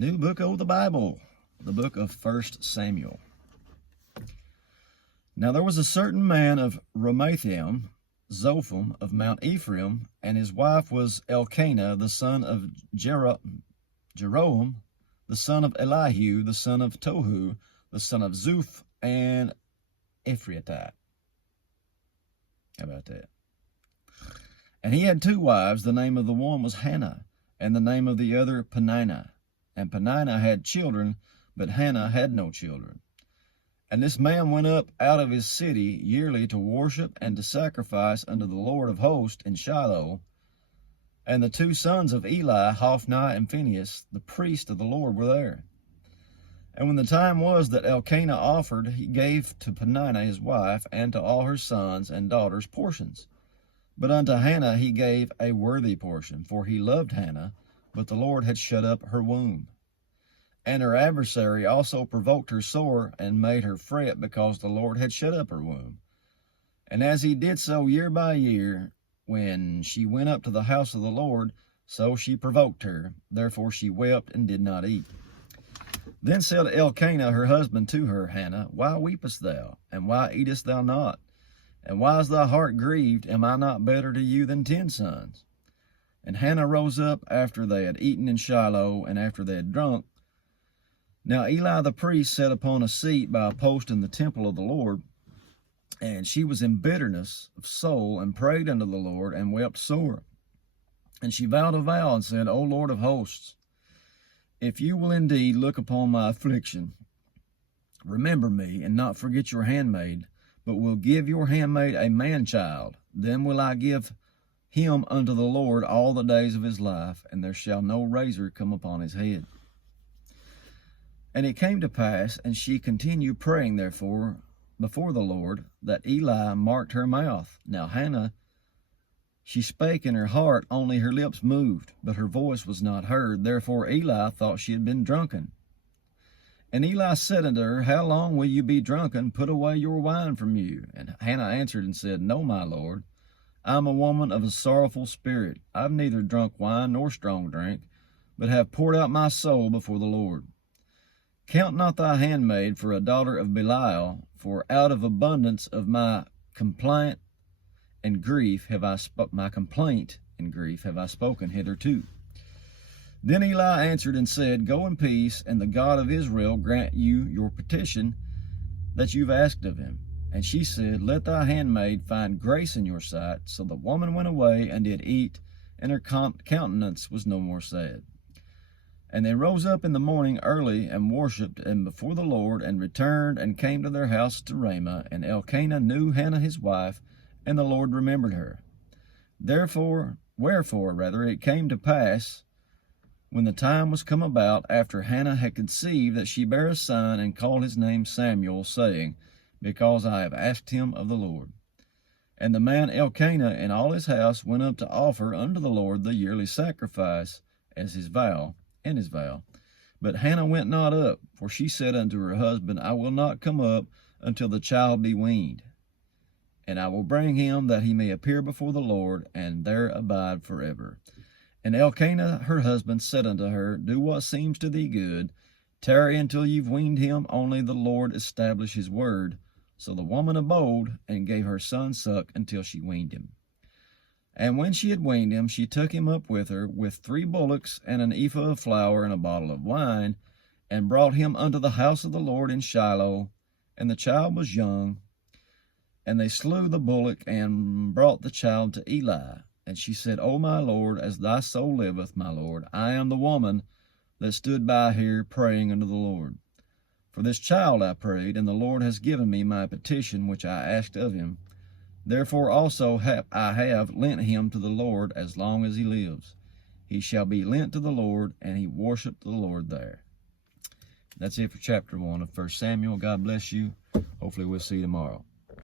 New book of the Bible, the book of 1 Samuel. Now there was a certain man of Ramathaim, Zophim of Mount Ephraim, and his wife was Elkanah, the son of Jeroham, the son of Elihu, the son of Tohu, the son of Zuph, and Ephrathite. How about that? And he had two wives. The name of the one was Hannah, and the name of the other Peninnah. And Peninnah had children, but Hannah had no children. And this man went up out of his city yearly to worship and to sacrifice unto the Lord of hosts in Shiloh. And the two sons of Eli, Hophni and Phinehas, the priests of the Lord, were there. And when the time was that Elkanah offered, he gave to Peninnah his wife and to all her sons and daughters portions. But unto Hannah he gave a worthy portion, for he loved Hannah, but the Lord had shut up her womb. And her adversary also provoked her sore, and made her fret, because the Lord had shut up her womb. And as he did so year by year, when she went up to the house of the Lord, so she provoked her. Therefore she wept and did not eat. Then said Elkanah her husband to her, Hannah, why weepest thou, and why eatest thou not? And why is thy heart grieved? Am I not better to you than 10 sons? And Hannah rose up after they had eaten in Shiloh, and after they had drunk. Now Eli the priest sat upon a seat by a post in the temple of the Lord, and she was in bitterness of soul, and prayed unto the Lord, and wept sore. And she vowed a vow, and said, O Lord of hosts, if you will indeed look upon my affliction, remember me, and not forget your handmaid, but will give your handmaid a man-child, then will I give him unto the Lord all the days of his life, and there shall no razor come upon his head. And it came to pass, and she continued praying therefore before the Lord, that Eli marked her mouth. Now Hannah, she spake in her heart, only her lips moved, but her voice was not heard. Therefore Eli thought she had been drunken. And Eli said unto her, How long will you be drunken? Put away your wine from you. And Hannah answered and said, No, my Lord, I am a woman of a sorrowful spirit. I have neither drunk wine nor strong drink, but have poured out my soul before the Lord. Count not thy handmaid for a daughter of Belial, for out of abundance of my complaint and grief have I spoken hitherto. Then Eli answered and said, Go in peace, and the God of Israel grant you your petition that you've asked of him. And she said, Let thy handmaid find grace in your sight. So the woman went away and did eat, and her countenance was no more sad. And they rose up in the morning early, and worshipped and before the Lord, and returned, and came to their house to Ramah. And Elkanah knew Hannah his wife, and the Lord remembered her. Wherefore it came to pass, when the time was come about, after Hannah had conceived, that she bare a son, and called his name Samuel, saying, Because I have asked him of the Lord. And the man Elkanah and all his house went up to offer unto the Lord the yearly sacrifice, as his vow. But Hannah went not up, for she said unto her husband, I will not come up until the child be weaned. And I will bring him, that he may appear before the Lord, and there abide forever. And Elkanah her husband said unto her, Do what seems to thee good. Tarry until you've weaned him, only the Lord establish his word. So the woman abode, and gave her son suck until she weaned him. And when she had weaned him, she took him up with her, with 3 bullocks, and an ephah of flour, and a bottle of wine, and brought him unto the house of the Lord in Shiloh. And the child was young. And they slew the bullock, and brought the child to Eli. And she said, O my Lord, as thy soul liveth, my Lord, I am the woman that stood by here praying unto the Lord. For this child I prayed, and the Lord has given me my petition which I asked of him. Therefore also I have lent him to the Lord as long as he lives. He shall be lent to the Lord, and he worshiped the Lord there. That's it for chapter 1 of 1 Samuel. God bless you. Hopefully we'll see you tomorrow.